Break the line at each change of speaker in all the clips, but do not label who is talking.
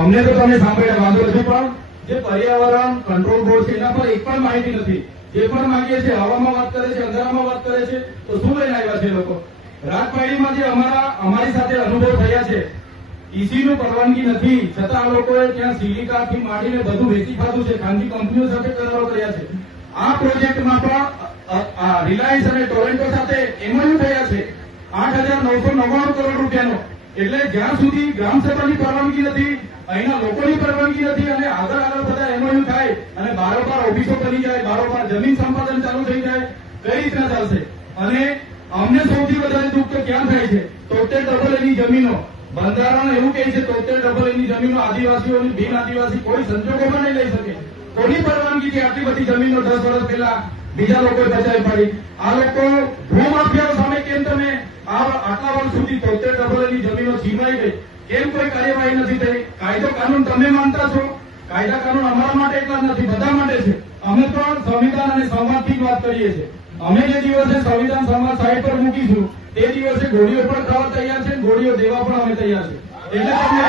અમને તો તમે સાંભળ્યા, વાંધો નથી, પણ જે પર્યાવરણ કંટ્રોલ બોર્ડ છે, એના પર એક પણ માહિતી નથી. જે પણ માંગીએ છીએ, હવામાં વાત કરે છે, અંધારામાં વાત કરે છે, તો શું લઈને આવ્યા છે લોકો? રાજપાડીમાં જે અમારા, અમારી સાથે અનુભવ થયા છે, ઈસીનું પરવાનગી નથી. છતાં આ લોકોએ ત્યાં સિલિકા થી માંડીને બધું વેચી ખાધું છે, ખાનગી કંપનીઓ સાથે કરારો કર્યા છે. આ પ્રોજેક્ટમાં પણ રિલાયન્સ અને ટોરેન્ટો સાથે એમઓયુ થયા છે. આઠ હજાર નવસો નવ્વાણું કરોડ રૂપિયાનો. એટલે જ્યાં સુધી ગ્રામ સભાની પરવાનગી નથી અહીંના લોકોની પરવાનગી નથી અને આગળ આગળ બધા એમઓયુ થાય અને બારોબાર ઓફિસો બની જાય બારોબાર જમીન સંપાદન ચાલુ થઈ જાય, કઈ રીતના ચાલશે? અને અમને સૌથી વધારે દુઃખ તો ક્યાં થાય છે? તોતેર ડબલ એની જમીનો. બંધારણ એવું કહે છે, તોતેર ડબલ એની જમીનો આદિવાસીઓની બિન આદિવાસી કોઈ સંજોગોમાં નહીં લઈ શકે. કોની પરવાનગીથી આટલી બધી જમીનો દસ વર્ષ પહેલા બીજા લોકોએ બચાવી પાડી? આ લોકો ભૂમાફિયાઓ સામે કેમ તમે આટલા વર્ષ સુધી તોતેર ડબલ એની જમીનો છીનવાઈ ગઈ? કેમ કોઈ કાર્યવાહી નથી થઈ? કાયદો કાનૂન તમે માનતા છો. કાયદા કાનૂન અમારા માટે એટલા નથી, બધા માટે છે. અમે પણ સંવિધાન અને સંવાદથી જ વાત કરીએ છીએ. અમે જે દિવસે સંવિધાન સંવાદ સાઈડ પર મૂકીશું, તે દિવસે ગોળીઓ પણ ખાવા તૈયાર છે ગોળીઓ દેવા પણ અમે તૈયાર છે. એટલે તમને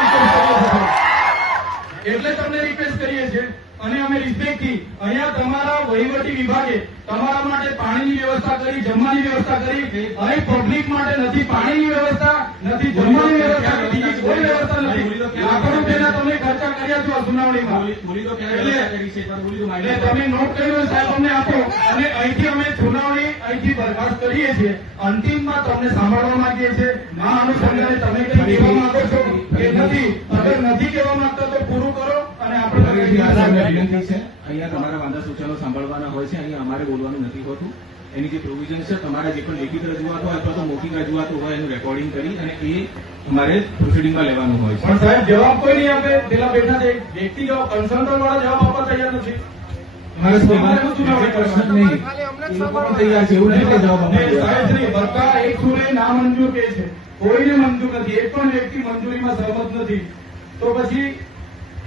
એટલે તમને રિક્વેસ્ટ કરીએ છીએ. અને અમે રિસ્પેક્ટથી અહીંયા તમારા વહીવટી વિભાગે તમારા માટે પાણીની વ્યવસ્થા કરી, જમવાની વ્યવસ્થા કરી. અહીં પબ્લિક માટે નથી, પાણીની વ્યવસ્થા નથી, જમવાની વ્યવસ્થા ખર્ચા કર્યા છો સુનાવણીમાં. એટલે-
ચર્ચા
તમે નોટ કર્યું સાહેબ અમને આપો. અને અહીંથી અમે સુનાવણી અહીંથી બરખાસ્ત કરીએ છીએ. અંતિમમાં તમને સાંભળવા માંગીએ છીએ. આ અનુસંધાને તમે કઈ કહેવા માંગો છો? કે નથી. અગર નથી કહેવા માંગતા તો પૂરું કરો અને આપણે
વિનંતી છે. અહીંયા તમારા વાંધા સૂચનો સાંભળવાના હોય છે અહીંયા અમારે બોલવાનું નથી હોતું. એની જે પ્રોવિઝન છે તમારા જે પણ લેખિત રજૂઆતો હોય અથવા તો મૌખિક રજૂઆતો હોય એનું રેકોર્ડિંગ કરી અને એ અમારે પ્રોસિડિંગમાં લેવાનું હોય છે.
પણ સાહેબ જવાબ કોઈ નહીં આપે. પેલા બેઠા છે. વ્યક્તિ જવાબ કન્સલ્ટન્ટ વાળા જવાબ આપવા તૈયાર નથી. નામંજૂર કે છે. કોઈને મંજૂર નથી. એક પણ વ્યક્તિ મંજૂરીમાં સહમત નથી. તો પછી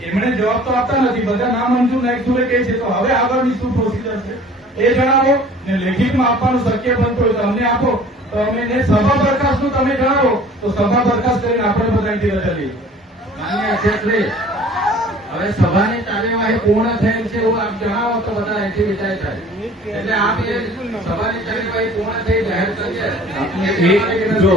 એમણે જવાબ તો આપતા નથી. બધા ને એક સુરે કહે છે તો હવે આગળની શું પ્રોસિજર છે? એ જણાવો ને લેખિતમાં આપવાનું શક્ય બનતું હોય તો અમને આપો. તો અમે ને સભા બરખાસ્તનું તમે જણાવો. તો સભા બરખાસ્ત કરીને આપણે બધા અહીંથી રજા લઈએ
માન્ય અધ્યક્ષશ્રી હવે સભાની કાર્યવાહી પૂર્ણ થયેલ છે એવું આપ જણાવો તો બધા અહીંથી વિદાય થાય. એટલે આપ એ સભાની કાર્યવાહી પૂર્ણ થઈ જાહેર કરીએ.
જો